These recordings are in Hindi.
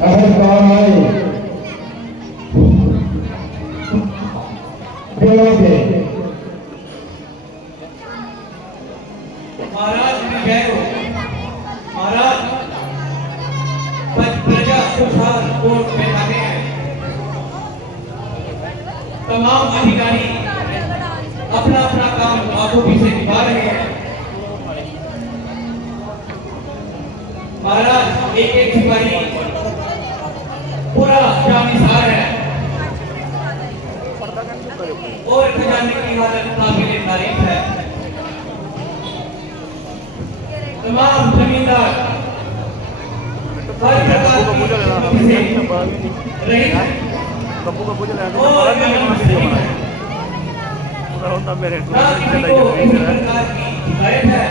अहंकार आए महाराज की जय हो। महाराज प्रजा खुशहाल कोर्ट में आते हैं। तमाम अधिकारी अपना अपना काम बाखूबी से निभा रहे हैं। महाराज एक एक सिपाही पूरा जानिसार है और खजाने की हालत काबिल तारीफ है। तमाम जमींदार हर प्रकार की चुनौती से रहित हैं और ना किसी को किसी प्रकार की शिकायत है,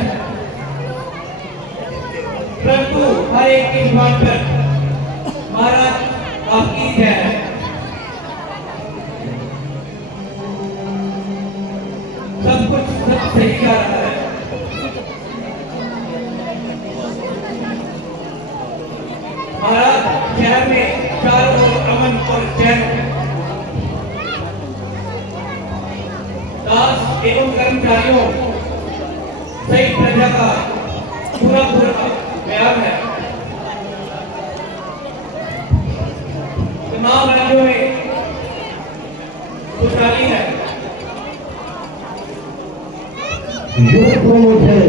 परंतु हर एक की जुबान पर महाराज आपकी जय है। सब कुछ सब सही जा रहा है। महाराज शहर में चारों ओर अमन और चैन, दास एवं कर्मचारियों सहित प्रजा का पूरा पूरा व्यायाम है। तमाम राज्यों में खुशहाली है। मुझे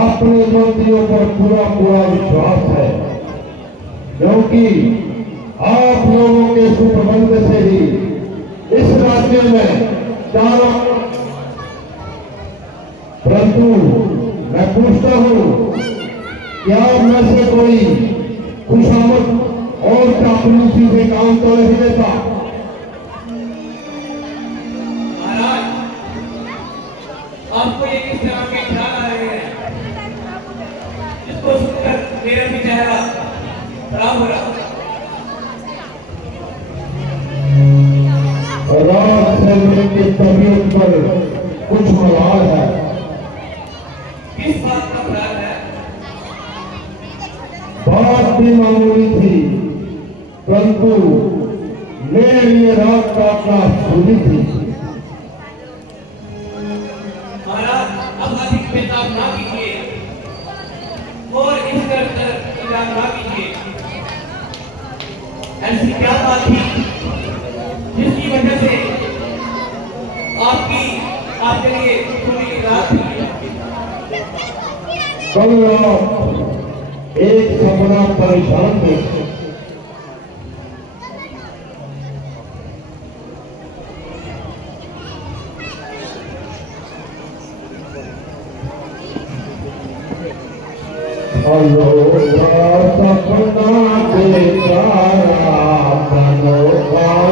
अपने मंत्रियों पर पूरा पूरा विश्वास है, क्योंकि आप लोगों के सुप्रबंध से ही इस राज्य में चारों। परंतु मैं पूछता हूँ, क्या में से कोई खुशामद और चापलूसी से काम तो नहीं देता? आपको ये किस तरह के ख्याल आ रहे हैं जिसको सुनकर मेरा भी चेहरा खराब हो रहा है। रात से मेरी तबीयत पर कुछ मलाल है। किस बात का ख्याल है? बात भी मामूली थी, परंतु मेरे लिए रात काटना भूली थी। अब अधिक पेताब ना कीजिए और इस तरफ इल्जाम ना कीजिए। ऐसी क्या बात थी जिसकी वजह से आपके लिए पूरी रात थी? कल रात एक सपना परेशान थे। सपना देखा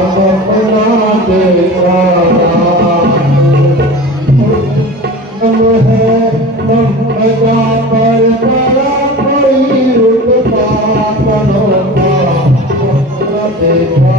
सपना देखा पर बड़ा कोई रुकता देखा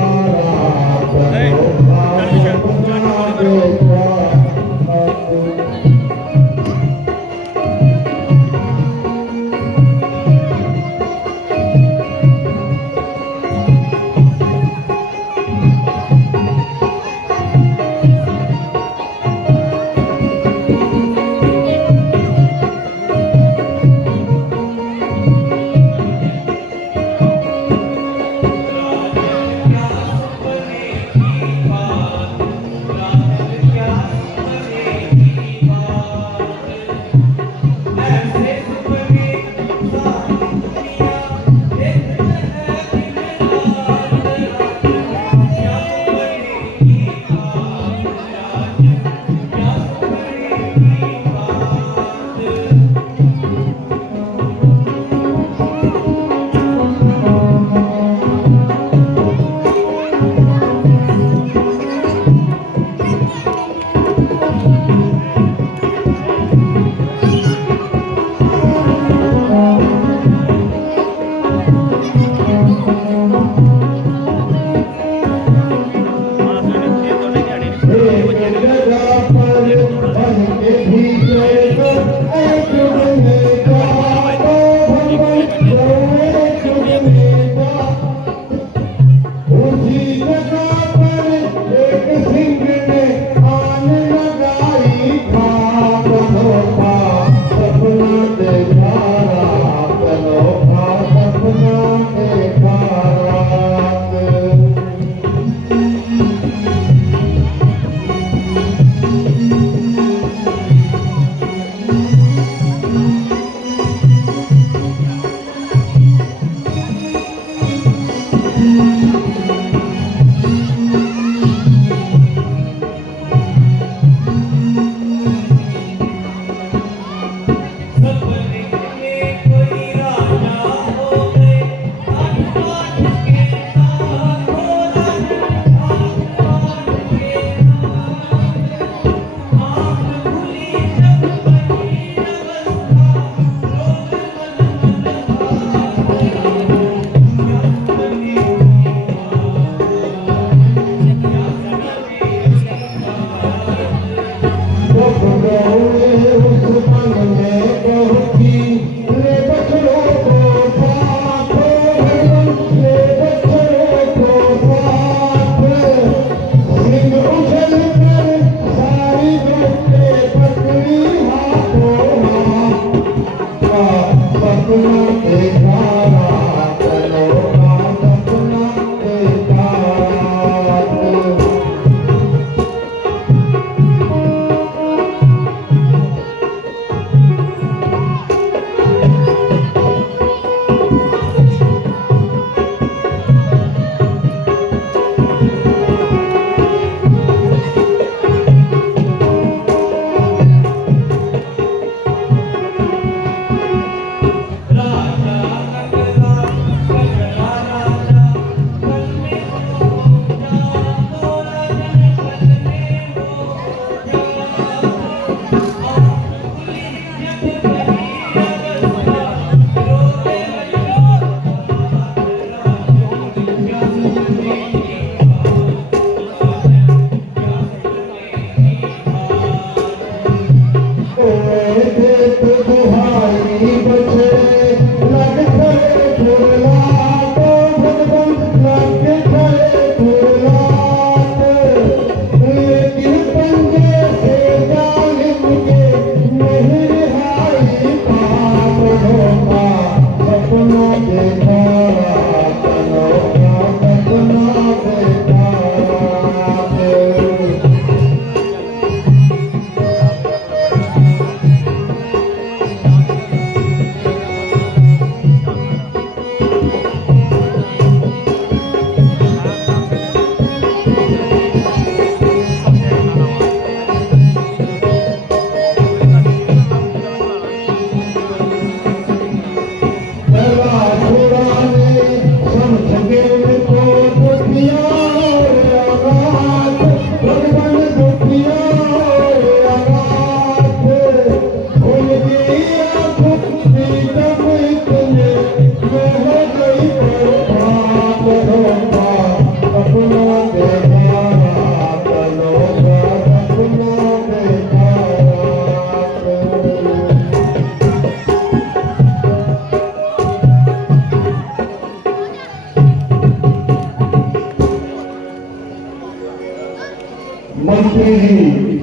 स्वामी जी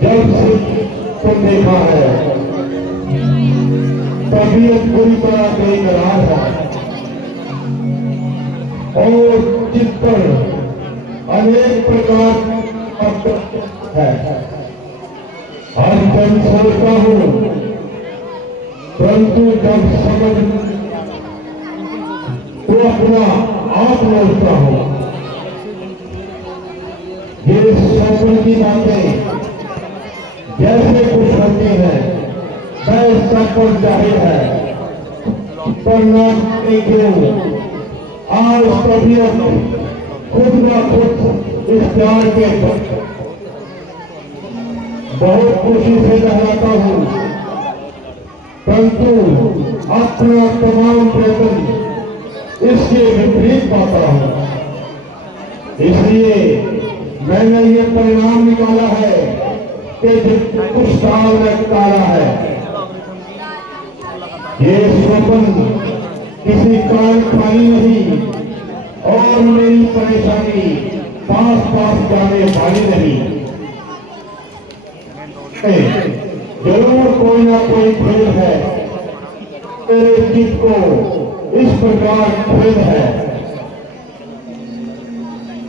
जब से तुम देखा है तबीयत पूरी तरह बेकरार है और चित्त पर अनेक प्रकार का है। हर पल सोचता हूँ, परंतु जब समझ तो अपना आप लौटता हूँ। ये स्वप्न की बातें जैसे कुछ होती हैं वह सब पर जाहिर है, पर न क्यों आज तबीयत खुद ब खुद इस प्यार के बहुत खुशी से रहता हूँ, परंतु अपना तमाम प्रयत्न इसके विपरीत पाता हूँ। इसलिए मैंने ये परिणाम निकाला है कि कुछ साल में तारा है। ये स्वप्न किसी कारण खाली नहीं और मेरी परेशानी पास पास जाने वाली नहीं। जरूर कोई ना कोई खेल है, मेरे चित्त को इस प्रकार खेल है।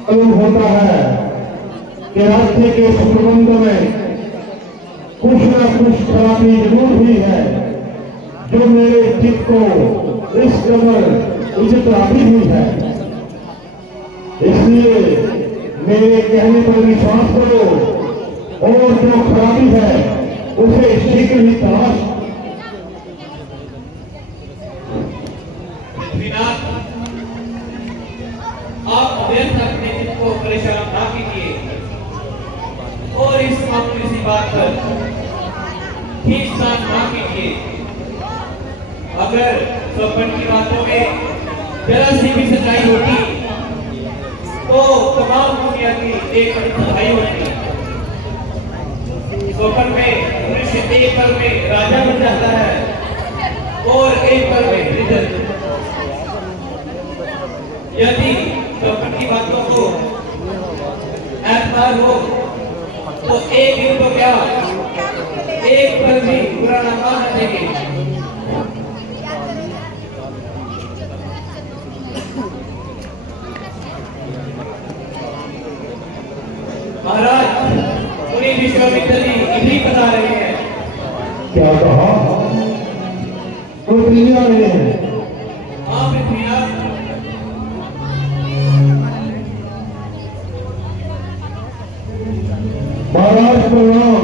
मालूम होता है कि राज्य के प्रबंध में कुछ न कुछ खराबी जरूर हुई है, जो मेरे चित्त को इस कदर उचित हुई है। इसलिए मेरे कहने पर विश्वास करो और जो खराबी है उसे शीघ्र ही तलाश। आप व्यर्थ अपने चित्त को परेशान ना कीजिए और इस मामूली सी बात पर खींचतान ना कीजिए। अगर स्वप्न की बातों में जरा सी भी सच्चाई होती तो तमाम दुनिया की एक बड़ी सफाई होती। स्वप्न में मनुष्य एक पल में राजा बन जाता है और एक पल में रिजल्ट। यदि स्वप्न की बातों को एतबार हो तो एक दिन तो क्या एक पल भी बुरा ना मान सकेंगे। महाराज पूरी विश्वविद्यालय इन्हीं बता रहे हैं। क्या कहा? पृथ्वी आ रहे हैं। हाँ पृथ्वीनाथ, महाराज प्रणाम।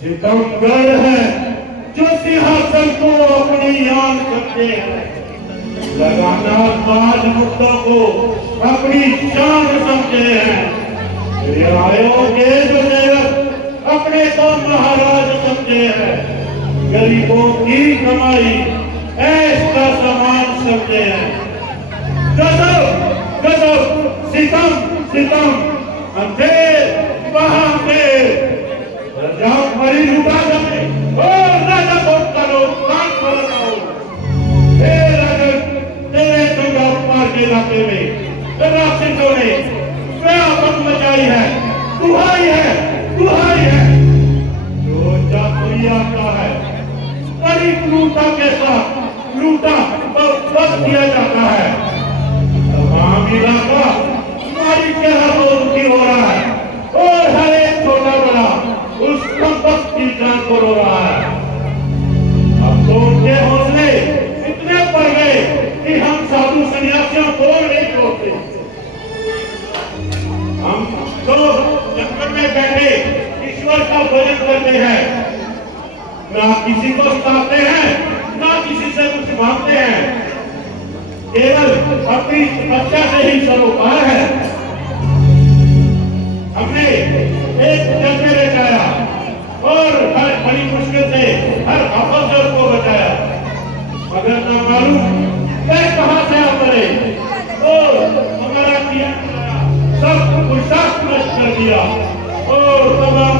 सितमगढ़ है जो सिंहासन को अपनी यान करते हैं, लगाना ताज मुद्दा को अपनी शान समझे हैं। रियायों के जो सेवक अपने को महाराज समझे हैं, गरीबों की कमाई ऐश का सामान समझे हैं। गजब गजब, सितम सितम, अंधेर वहां अंधेर, राजा मरी लुटा जाए और राजा बहुत करो कान पर लगाओ। हे राजा, तेरे चंगा पार के इलाके में राक्षसों ने व्यापक मचाई है, दुहाई है, दुहाई है। जो जातुई आता है बड़ी क्रूरता के साथ लूटा बस किया जाता है। तमाम इलाका हमारी के हाथों दुखी हो रहा है और हर एक छोटा बड़ा उस संपत्ति की जान को रो रहा है। अब तो उनके हौसले इतने बढ़ गए कि हम साधु सन्यासियों को नहीं छोड़ते। हम तो जंगल में बैठे ईश्वर का भजन करते हैं, ना किसी को सताते हैं, ना किसी से कुछ मांगते हैं, केवल अपनी तपस्या से ही सरोकार है। हमने एक जंगल बचाया और हर बड़ी मुश्किल से हर अफसर को बचाया, मगर न मालूम वह कहां से उतरे और हमारा किया सब पुरुषार्थ नष्ट कर दिया और तमाम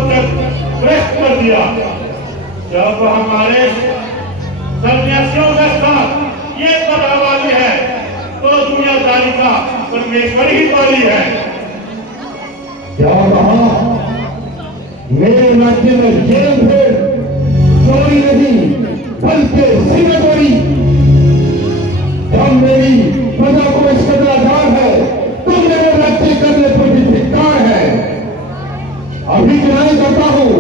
भ्रष्ट कर दिया। जब हमारे सन्यासियों के साथ ये बदहाली है तो दुनियादारी का परमेश्वर ही वाली है। क्या कहा? मेरे राज्य में जेल थे, चोरी नहीं बल्कि सिंगतोरी। जब मेरी प्रजा को इस कदर आधार है तो मेरे राज्य करने पर भी धिक्कार है। अभी चुनाई करता हूँ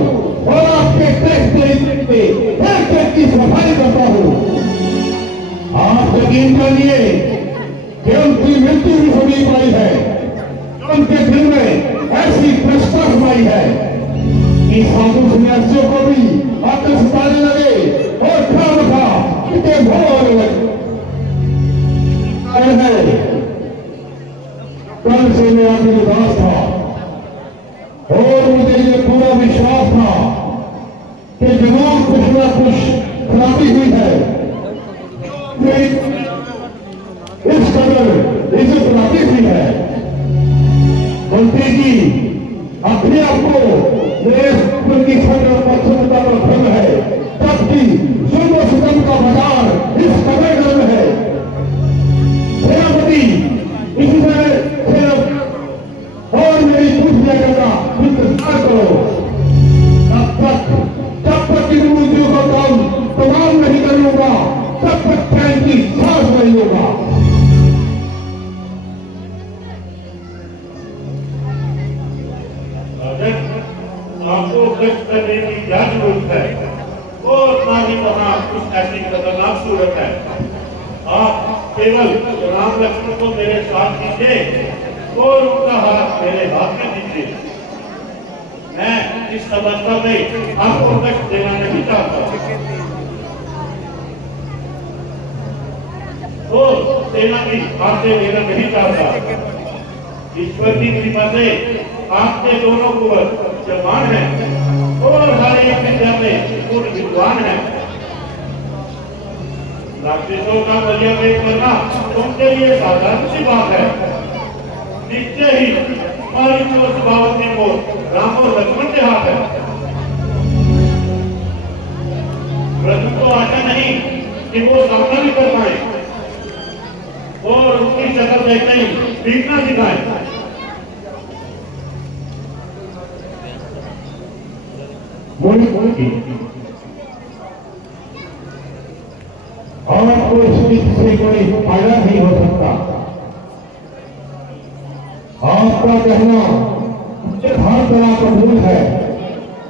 और आपके टैक्स पे एक की सफाई करता हूँ। आप यकीन जानिए कि उनकी मृत्यु भी समीप आई है। उनके दिल में ऐसी प्रश्न समाई है कि साधु सन्यासियों को भी आकर सताने लगे और खामखा इनके भोग लगे। कल से मेरा दिल उदास था और मुझे ये पूरा विश्वास था कि जरूर कुछ न कुछ खराबी हुई है। इस कदर इसे खराबी हुई है। मंत्री जी, अपने आप को मेरे की स्वतंत्रता पर भंग है, जबकि जुल्म सितम का बाजार इस कदर गर्म है। सेनापति, इसमें और मेरी पूछ जगह का इंतजार करो। जब तक कि मृत्यु का काम तमाम नहीं कर लूंगा, तब तक चैन की सांस नहीं होगा। आपको गश्त करने की क्या जरूरत है और ना ही वहाँ कुछ ऐसी खतरनाक सूरत है। आप केवल राम लक्ष्मण को मेरे साथ दीजिए और उनका हाथ मेरे हाथ में दीजिए। मैं इस अवस्था में आपको कष्ट देना नहीं चाहता और सेना की बातें लेना नहीं चाहता। ईश्वर की कृपा से आपके दोनों कुंवर जवान हैं और हर एक विद्या में पूर्ण विद्वान हैं। राक्षसों का बलिया पेश करना उनके लिए साधारण सी बात है। निश्चय ही हमारी जो स्वभावती को राम और लक्ष्मण के हाथ है। ब्रह्म को आशा नहीं कि वो सामना भी कर पाए और उनकी शक्ल देखते ही बीतना दिखाए। आपको इस गीत से कोई फायदा नहीं हो सकता। आपका कहना हर तरह कबूल है,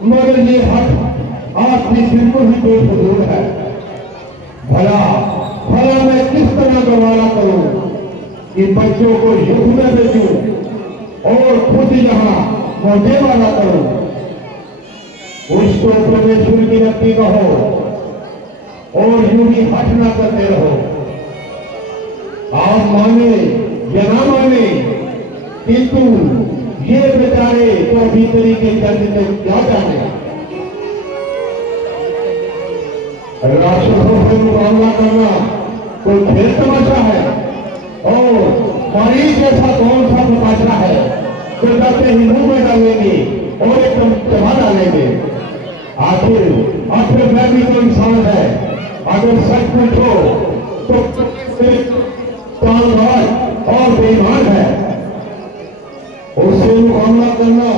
मगर ये हक आपकी बिल्कुल ही बेफजूल है। भला भला मैं किस तरह गवारा करूं कि बच्चों को युद्ध में भेजूं और खुद यहाँ मौजे वाला करूं। उसको परमेश्वर की भक्ति कहो और यूं ही हट ना करते रहो। आप माने या ना माने, किंतु ये बेचारे तो भीतरी के चलते क्या जाने। राक्षसों से मुकाबला करना कोई खेल तमाशा है और मरीज जैसा कौन सा मुकाबला है जो जाते ही मुंह में डालेंगे और एकदम चबा डालेंगे। आखिर मैं भी तो इंसान है। अगर सच पूछो तो तालबाज और बेईमान है। उससे मुकाबला करना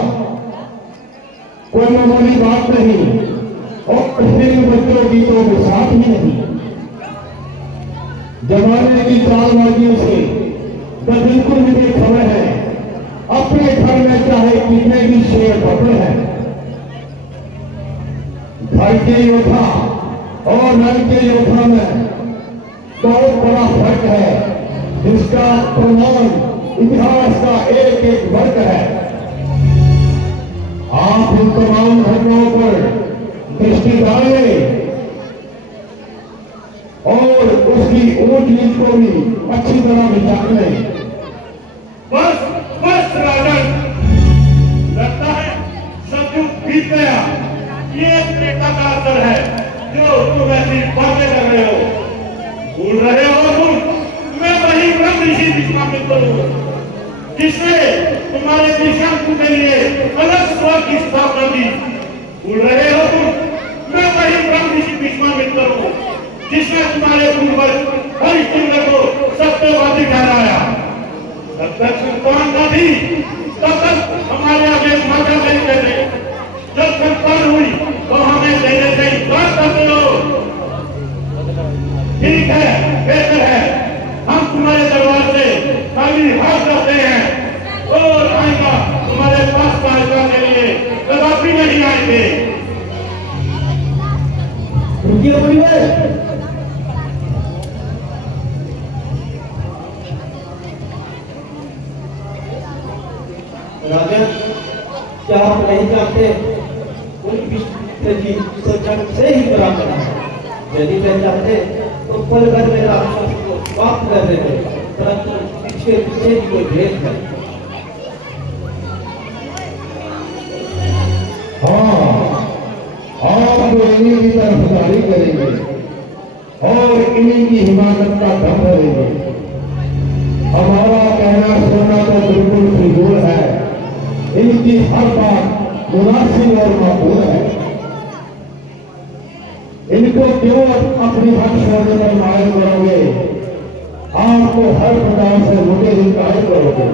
कोई मामूली बात नहीं और सिर्फ बच्चों की तो साथ ही नहीं। जमाने की चालबाजियों से बिल्कुल भी बेखबर है। अपने घर में चाहे कितने भी शेर बपड़े हैं, घर के योद्धा और रण के योद्धा में बहुत बड़ा फर्क है, जिसका प्रमाण इतिहास का एक एक वर्ग है। आप इन तमाम घटनाओं पर दृष्टि डालें और उसकी ऊंच नीच को भी अच्छी तरह विचार लें। बस बस राजन, लगता है सब युग बीत गया। ये प्रेता का असर है जो तुम ऐसी बातें कर रहे हो। भूल रहे हो तुम, मैं वही ब्रह्म ऋषि विश्वामित्र हूँ जिसने तुम्हारे निशांत के लिए अलग स्वर की स्थापना की। भूल रहे हो तुम, मैं वही ब्रह्म ऋषि विश्वामित्र हूँ जिसने तुम्हारे पूर्वज हरिश्चंद्र को सत्यवादी ठहराया। तब तक सुल्तान था भी, तब तक हमारे ठीक है, बेहतर है, हम तुम्हारे दरबार से खाली हाथ करते हैं और आएगा तुम्हारे पास सहायता के लिए कदापि नहीं आएंगे। रुकिए परिवार, राजा क्या आप नहीं जानते उन विष्णु जी तो जन्म से ही बराबर है। यदि मैं चाहते तो पल भर में राक्षस को समाप्त कर देते, परंतु इसके पीछे भी कोई भेद है। हाँ, आप तो इन्हीं की तरफदारी करेंगे और इन्हीं की हिमाकत का दम भरेंगे। हमारा कहना सुनना तो बिल्कुल फिजूल है, इनकी हर बात मुनासिब और मकबूल है। इनको क्यों अपनी हक छोड़ने पर मायल करोगे? आपको हर प्रकार से मुझे इनकार करोगे।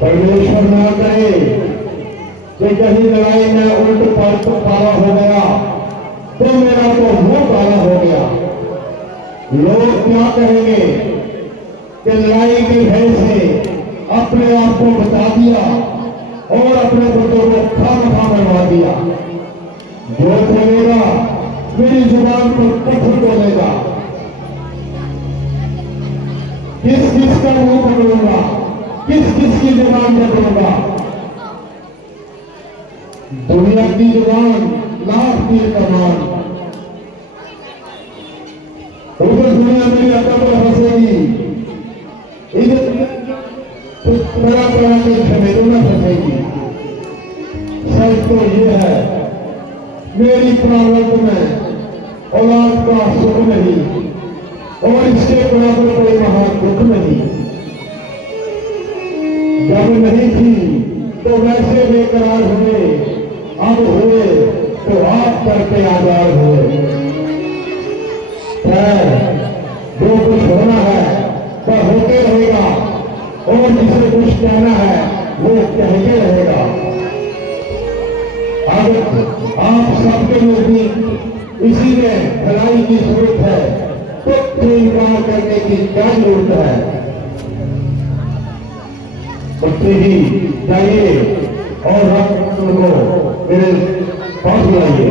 परमेश्वर ना करे कि कहीं लड़ाई में उल्ट पलट पाला हो गया तो मेरा तो मुंह काला हो गया। लोग क्या कहेंगे कि लड़ाई के भय से अपने आप को बचा दिया और अपने बच्चों को खामखा मरवा दिया। जो बोलेगा मेरी जुबान पर पत्थर बोलेगा। किस किस का मुंह पकड़ूंगा, किस किस की जुबान पकड़ूंगा? दुनिया की जुबान लाख तीर कमान, उधर दुनिया मेरी अकल पर हंसेगी, इधर तरह तरह के झमेलों में फंसेगी। सच तो ये है मेरी प्रारब्ध में औलाद का सुख नहीं और इसके बराबर कोई महान दुख नहीं। जब नहीं थी तो वैसे बेकरार हुए, अब हुए तो आप करके आजाद हुए। जो कुछ होना है वह होते रहेगा और जिसे कुछ कहना है वो कहते रहेगा। अब आप सबके नजदीक इसी में भलाई की जरूरत है तो इनकार करने की क्या जरूरत है? उससे ही जाइए और आप उनको मेरे पास बुलाइए।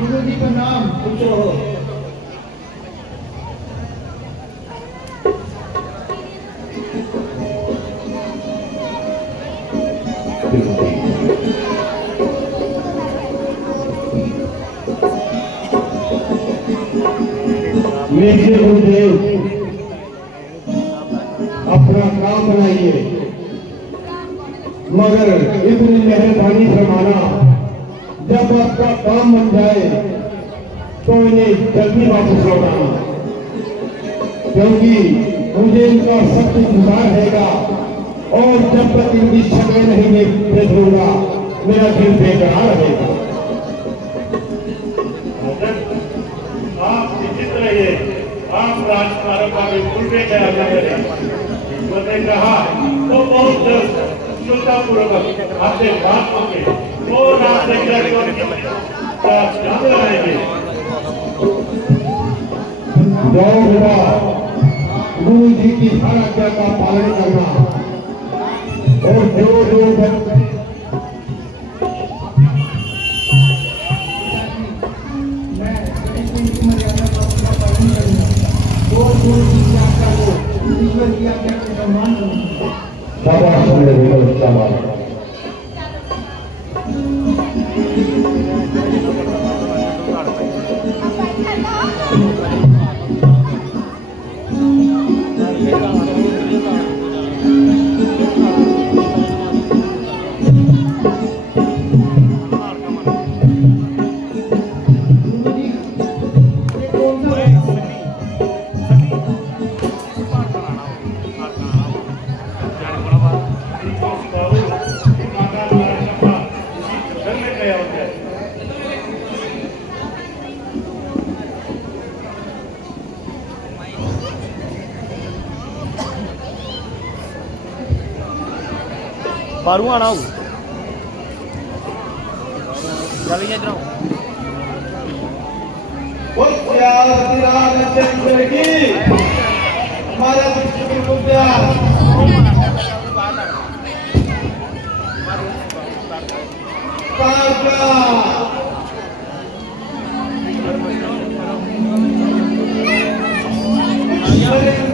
गुरु जी का नाम कुछ हो। लीजिए गुरुदेव, अपना काम बनाइए, मगर इतनी मेहरबानी फरमाना जब आपका काम बन जाए तो इन्हें जल्दी वापस लौटाना, क्योंकि मुझे इनका सख्त इंतजार रहेगा और जब तक इनकी शक्लें नहीं देखूंगा मेरा दिल बेकरार रहेगा। आप निश्चित रहिए, आप राजकुमारों का बिल्कुल भी ख्याल न करें। मैंने कहा तो बहुत जल्द श्रद्धापूर्वक आपसे बात होंगे और आपसे जान आएंगे। जाओ बेटा, गुरु जी की हर आज्ञा का पालन करना और जो जो शाबाश मेरे बेटे, शाबाश। ਬਾਹਰੋਂ ਆਣਾ ਹੋਊ ਚੱਲ ਜੀ ਇਧਰੋਂ हमारा विद्या काका